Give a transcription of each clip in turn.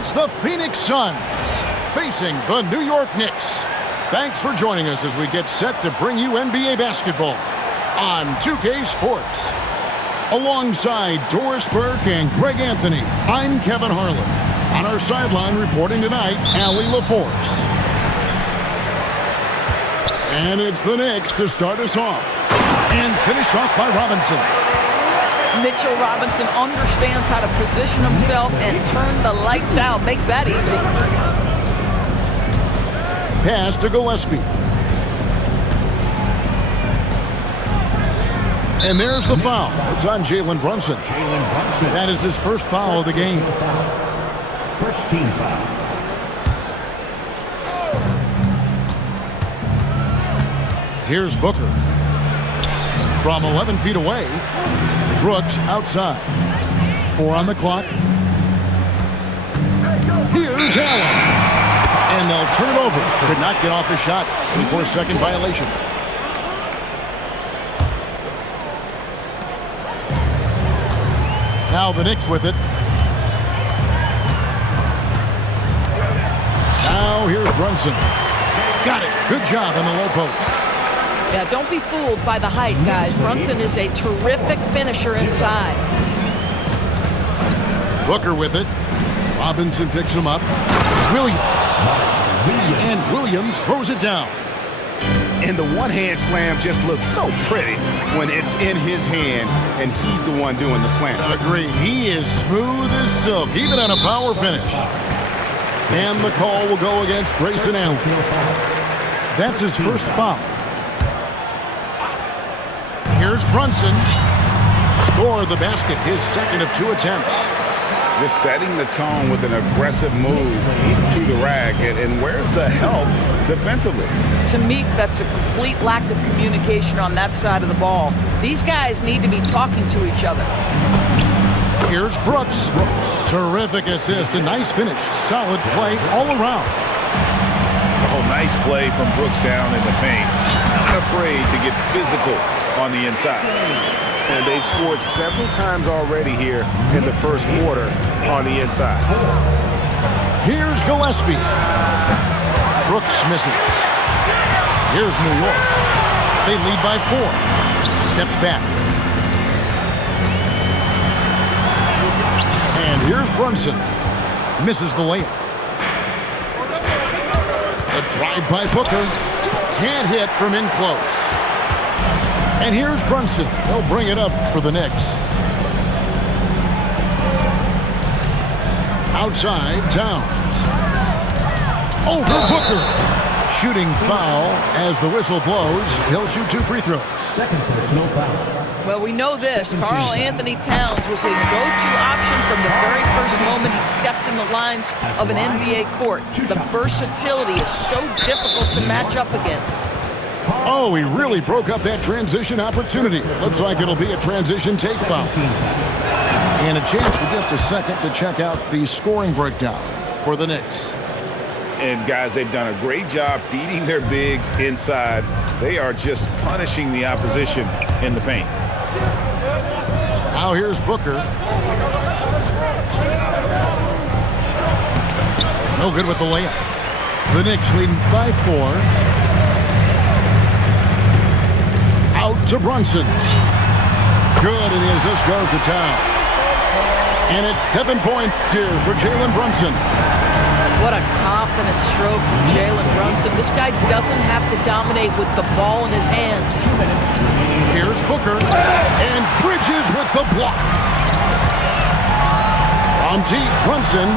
It's the Phoenix Suns facing the New York Knicks. Thanks for joining us as we get set to bring you NBA basketball on 2K Sports. Alongside Doris Burke and Greg Anthony, I'm Kevin Harlan. On our sideline reporting tonight, Allie LaForce. And it's the Knicks to start us off. And finished off by Robinson. Mitchell Robinson understands how to position himself and turn the lights out. Makes that easy. Pass to Gillespie. And there's the foul. It's on Jalen Brunson. That is his first foul of the game. First team foul. Here's Booker. From 11 feet away, Brooks outside. 4 on the clock. Here's Allen. And they'll turn it over. Could not get off the shot. 24-second violation. Now the Knicks with it. Now here's Brunson. Got it. Good job on the low post. Yeah, don't be fooled by the height, guys. Brunson is a terrific finisher inside. Booker with it. Robinson picks him up. Williams. And Williams throws it down. And the one-hand slam just looks so pretty when it's in his hand and he's the one doing the slam. Agreed. He is smooth as silk, even on a power finish. And the call will go against Grayson Allen. That's his first foul. Here's Brunson. Score the basket, his second of 2 attempts. Just setting the tone with an aggressive move to the rack. And where's the help defensively? To me, that's a complete lack of communication on that side of the ball. These guys need to be talking to each other. Here's Brooks. Terrific assist, a nice finish. Solid play all around. Oh, nice play from Brooks down in the paint. Not afraid to get physical on the inside. And they've scored several times already here in the first quarter on the inside. Here's Gillespie. Brooks misses. Here's New York. They lead by 4. Steps back. And here's Brunson. Misses the layup. A drive by Booker. Can't hit from in close. And here's Brunson. They'll bring it up for the Knicks. Outside, Towns. Over Booker. Shooting foul as the whistle blows. He'll shoot 2 free throws. Second personal foul. Well, we know this. Karl Anthony Towns was a go-to option from the very first moment he stepped in the lines of an NBA court. The versatility is so difficult to match up against. Oh, he really broke up that transition opportunity. Looks like it'll be a transition take foul. And a chance for just a second to check out the scoring breakdown for the Knicks. And guys, they've done a great job feeding their bigs inside. They are just punishing the opposition in the paint. Now here's Booker. No good with the layup. The Knicks leading by 4. Out to Brunson. Good it is. This goes to Town. And it's 7 points here for Jalen Brunson. What a confident stroke from Jalen Brunson. This guy doesn't have to dominate with the ball in his hands. Here's Booker. And Bridges with the block. On deep, Brunson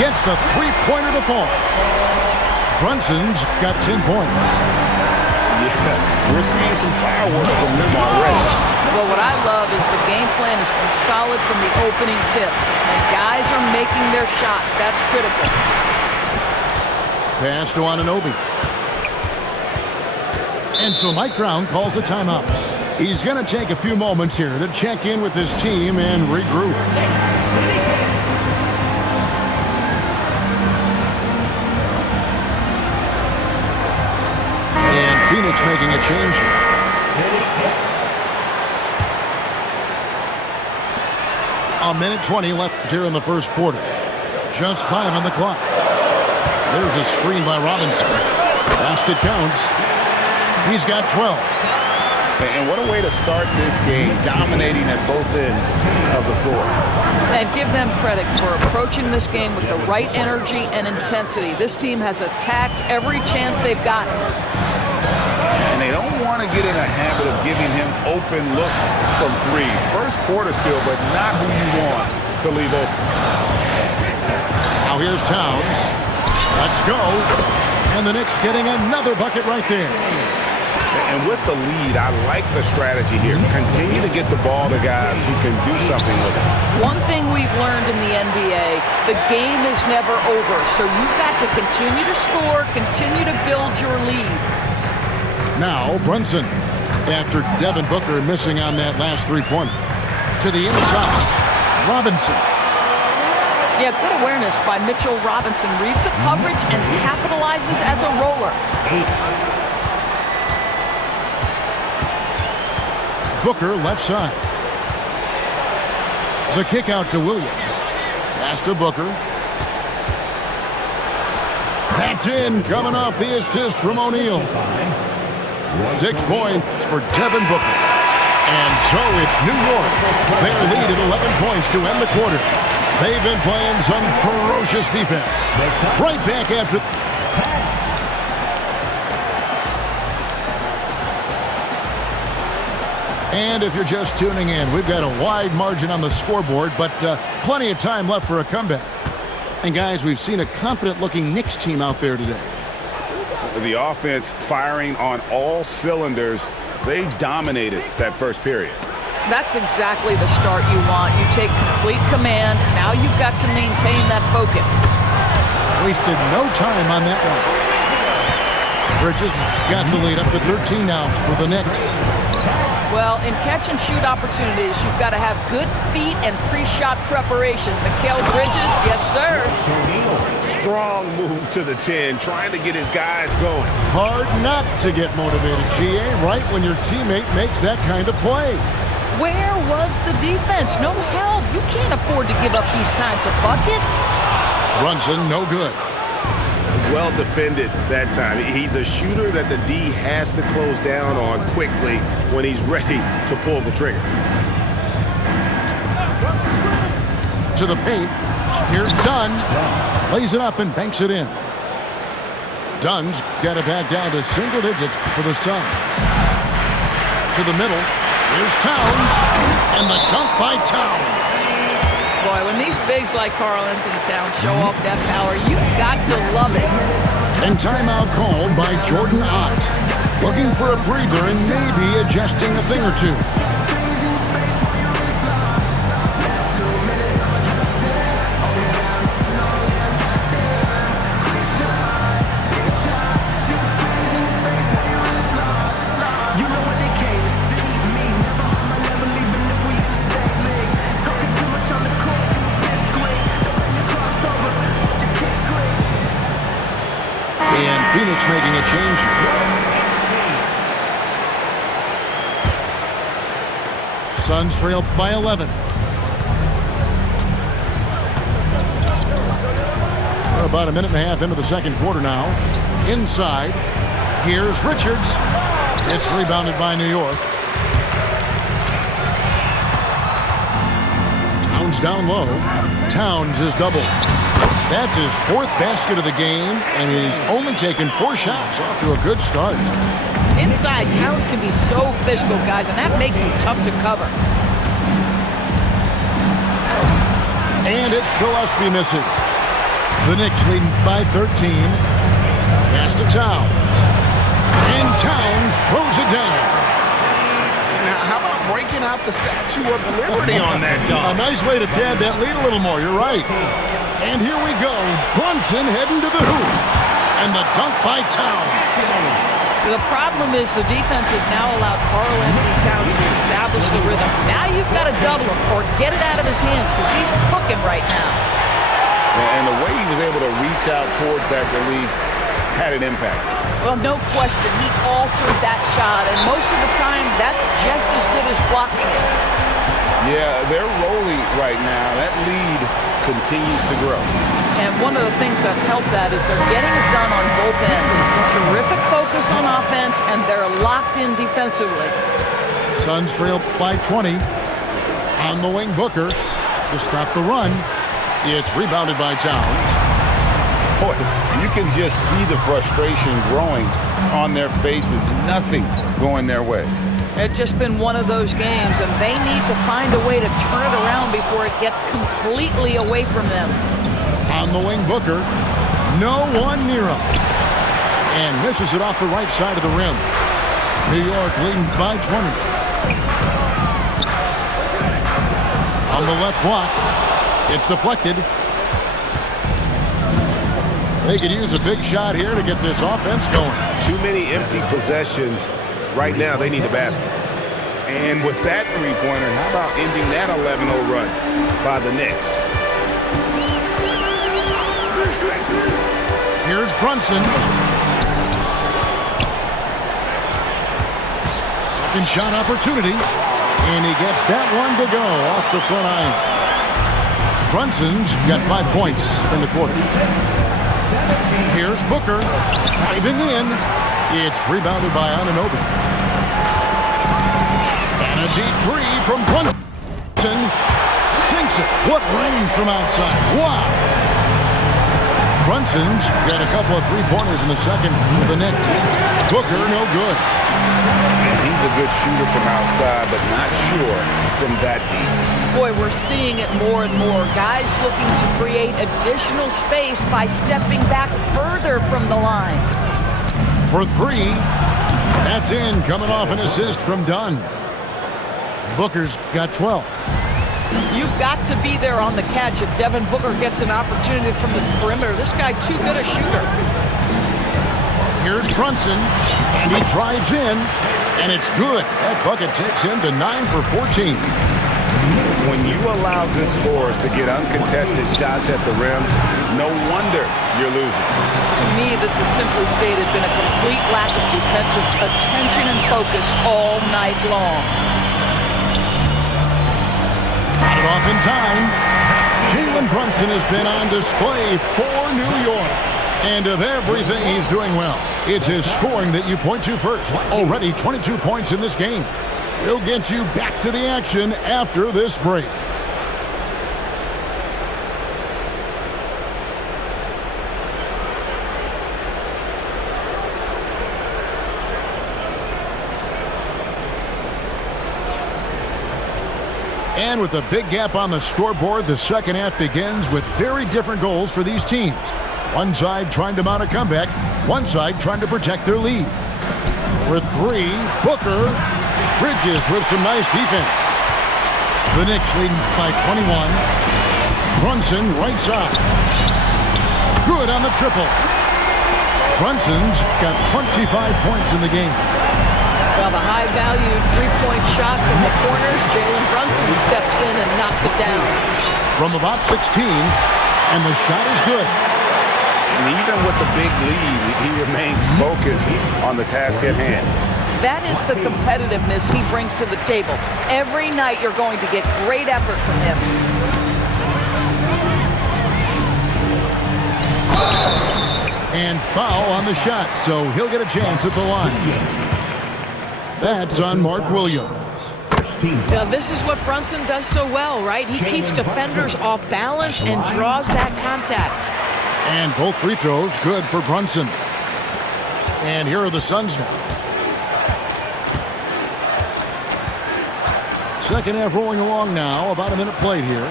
gets the 3-pointer to fall. Brunson's got 10 points. Yeah, we're seeing some fireworks from them already. Well, what I love is the game plan has been solid from the opening tip. And guys are making their shots. That's critical. Pass to Anunoby. And so Mike Brown calls a timeout. He's going to take a few moments here to check in with his team and regroup. And Phoenix making a change here. A minute 20 left here in the first quarter. Just 5 on the clock. There's a screen by Robinson. Basket counts. He's got 12. And what a way to start this game, dominating at both ends of the floor. And give them credit for approaching this game with the right energy and intensity. This team has attacked every chance they've gotten. And they don't want to get in a habit of giving him open looks from three. First quarter still, but not who you want to leave open. Now here's Towns. Let's go. And the Knicks getting another bucket right there. And with the lead, I like the strategy here. Continue to get the ball to guys who can do something with it. One thing we've learned in the NBA, the game is never over. So you've got to continue to score, continue to build your lead. Now Brunson, after Devin Booker missing on that last three-pointer. To the inside, Robinson. Yeah, good awareness by Mitchell Robinson. Reads the coverage and capitalizes as a roller. Booker left side. The kick out to Williams. Pass to Booker. That's in, coming off the assist from O'Neal. 6 points for Devin Booker. And so it's New York. Their lead at 11 points to end the quarter. They've been playing some ferocious defense. Right back after... And if you're just tuning in, we've got a wide margin on the scoreboard, but plenty of time left for a comeback. And guys, we've seen a confident-looking Knicks team out there today. The offense firing on all cylinders. They dominated that first period. That's exactly the start you want. You take complete command. Now you've got to maintain that focus. Wasted no time on that one. Bridges got the lead up to 13 now for the Knicks. Well, in catch-and-shoot opportunities, you've got to have good feet and pre-shot preparation. Mikal Bridges, yes, sir. Strong move to the 10, trying to get his guys going. Hard not to get motivated, GA, right when your teammate makes that kind of play. Where was the defense? No help. You can't afford to give up these kinds of buckets. Brunson, no good. Well defended that time. He's a shooter that the D has to close down on quickly when he's ready to pull the trigger. To the paint. Here's Dunn. Lays it up and banks it in. Dunn's got it back down to single digits for the Suns. To the middle. Here's Towns. And the dunk by Towns. Boy, when these bigs like Karl Anthony Towns show off that power, you've got to love it. And timeout called by Jordan Ott. Looking for a breather and maybe adjusting a thing or two. Phoenix making a change here. Suns trail by 11. We're about a minute and a half into the second quarter now. Inside, here's Richards. It's rebounded by New York. Towns down low. Towns is doubled. That's his 4th basket of the game, and he's only taken 4 shots. Off to a good start. Inside, Towns can be so physical, guys, and that makes him tough to cover. And it's Gillespie missing. The Knicks leading by 13. Pass to Towns. And Towns throws it down. Now, how about breaking out the Statue of Liberty on that dunk? A nice way to pad that lead a little more. You're right. And here we go. Brunson heading to the hoop. And the dunk by Towns. The problem is the defense has now allowed Karl Anthony Towns to establish the rhythm. Now you've got to double him or get it out of his hands because he's cooking right now. And the way he was able to reach out towards that release had an impact. Well, no question. He altered that shot, and most of the time, that's just as good as blocking it. Yeah, they're rolling right now. That lead continues to grow. And one of the things that's helped that is they're getting it done on both ends. Terrific focus on offense, and they're locked in defensively. Suns trail by 20. On the wing, Booker to stop the run. It's rebounded by Towns. Boy, you can just see the frustration growing on their faces. Nothing going their way. It's just been one of those games, and they need to find a way to turn it around before it gets completely away from them. On the wing, Booker. No one near him. And misses it off the right side of the rim. New York leading by 20. On the left block, it's deflected. They could use a big shot here to get this offense going. Too many empty possessions. Right now, they need a basket. And with that three-pointer, how about ending that 11-0 run by the Knicks? Here's Brunson. Second shot opportunity. And he gets that one to go off the front iron. Brunson's got 5 points in the quarter. Here's Booker. Driving in. It's rebounded by Anunoby. And a deep three from Brunson. Sinks it. What range from outside. Wow. Brunson's got a couple of three-pointers in the second for the Knicks. Booker, no good. He's a good shooter from outside, but not sure from that deep. Boy, we're seeing it more and more. Guys looking to create additional space by stepping back further from the line. For three, that's in, coming off an assist from Dunn. Booker's got 12. You've got to be there on the catch if Devin Booker gets an opportunity from the perimeter. This guy too good a shooter. Here's Brunson, and he drives in, and it's good. That bucket takes him to 9 for 14. When you allow good scorers to get uncontested shots at the rim, no wonder you're losing. To me, this has simply stated been a complete lack of defensive attention and focus all night long. Got it off in time. Jalen Brunson has been on display for New York. And of everything he's doing well, it's his scoring that you point to first. Already 22 points in this game. We'll get you back to the action after this break. And with a big gap on the scoreboard, the second half begins with very different goals for these teams. One side trying to mount a comeback, one side trying to protect their lead. For three, Booker. Bridges with some nice defense. The Knicks leading by 21. Brunson right side. Good on the triple. Brunson's got 25 points in the game. Well, the high-valued three-point shot from the corners, Jalen Brunson steps in and knocks it down. From about 16, and the shot is good. And even with the big lead, he remains focused on the task at hand. That is the competitiveness he brings to the table. Every night you're going to get great effort from him. And foul on the shot, so he'll get a chance at the line. That's on Mark Williams. Now, this is what Brunson does so well, right? He keeps defenders off balance and draws that contact. And both free throws good for Brunson. And here are the Suns now. Second half rolling along now. About a minute played here.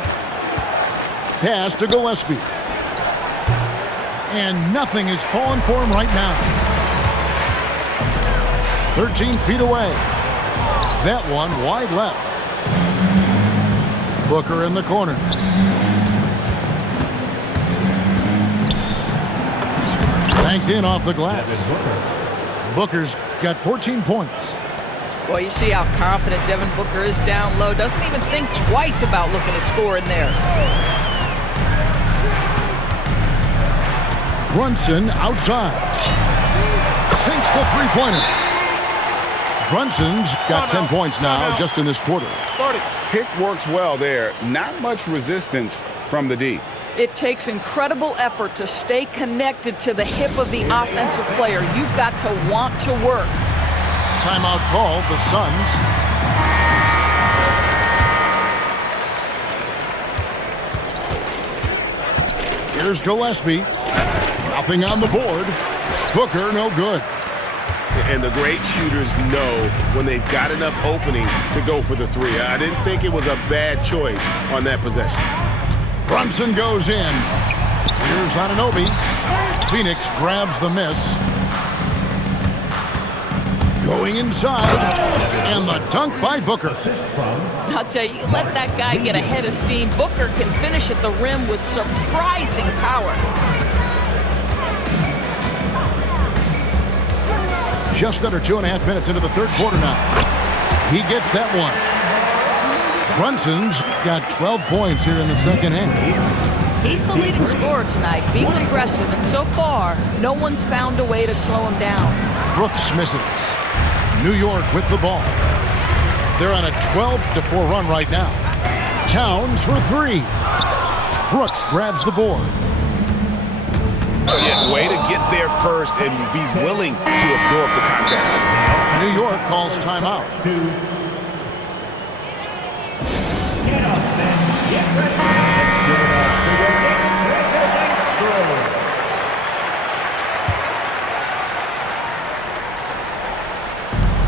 Pass to Gillespie. And nothing is falling for him right now. 13 feet away. That one wide left. Booker in the corner. Banked in off the glass. Booker's got 14 points. Well, you see how confident Devin Booker is down low. Doesn't even think twice about looking to score in there. Brunson outside. Sinks the three-pointer. Brunson's got 10 points now just in this quarter. Pick works well there. Not much resistance from the D. It takes incredible effort to stay connected to the hip of the offensive player. You've got to want to work. Timeout called, the Suns. Here's Gillespie. Nothing on the board. Booker, no good. And the great shooters know when they've got enough opening to go for the three. I didn't think it was a bad choice on that possession. Brunson goes in. Here's Anunoby. Phoenix grabs the miss. Going inside. And the dunk by Booker. I'll tell you, let that guy get a head of steam. Booker can finish at the rim with surprising power. Just under 2.5 minutes into the third quarter now. He gets that one. Brunson's got 12 points here in the second half. He's the leading scorer tonight, being aggressive, and so far, no one's found a way to slow him down. Brooks misses. New York with the ball. They're on a 12-4 run right now. Towns for three. Brooks grabs the board. Yeah, way to get there first and be willing to absorb the contact. New York calls timeout.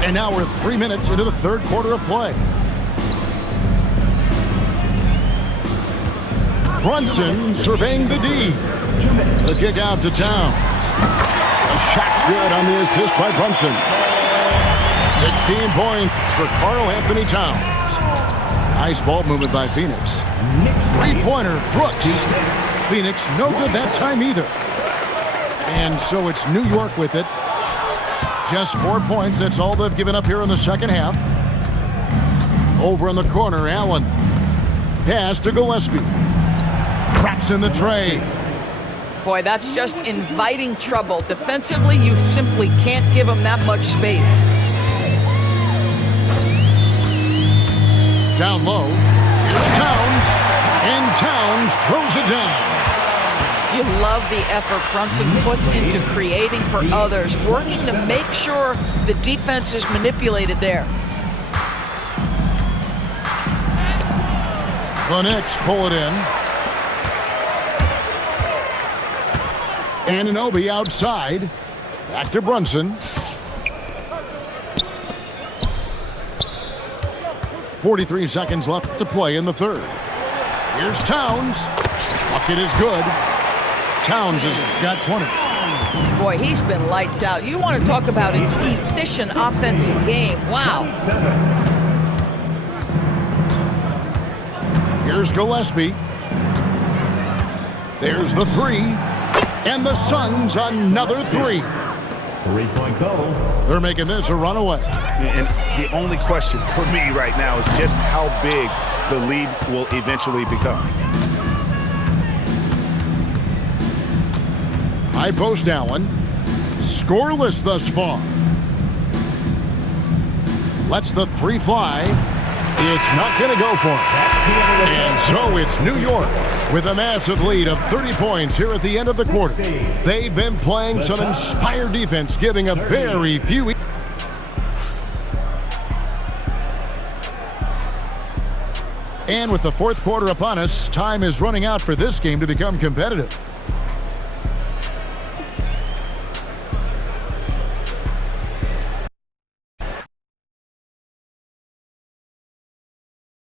And now we're 3 minutes into the third quarter of play. Brunson surveying the D. The kick out to Towns. The shot's good on the assist by Brunson. 16 points for Karl Anthony Towns. Nice ball movement by Phoenix. Three-pointer, Brooks. Phoenix, no good that time either. And so it's New York with it. Just 4 points, that's all they've given up here in the second half. Over in the corner, Allen. Pass to Gillespie. Traps in the tray. Boy, that's just inviting trouble. Defensively, you simply can't give him that much space. Down low, here's Towns, and Towns throws it down. You love the effort Brunson puts into creating for others, working to make sure the defense is manipulated there. The Knicks pull it in. Anunoby outside. Back to Brunson. 43 seconds left to play in the third. Here's Towns. Bucket is good. Towns has got 20. Boy, he's been lights out. You want to talk about an efficient offensive game. Wow. Here's Gillespie. There's the three. And the Suns another three. Three-point goal. They're making this a runaway. And the only question for me right now is just how big the lead will eventually become. High post Allen. Scoreless thus far. Lets the three fly. It's not going to go for it. And so it's New York with a massive lead of 30 points here at the end of the quarter. They've been playing some inspired defense, giving a very few. And with the fourth quarter upon us, time is running out for this game to become competitive.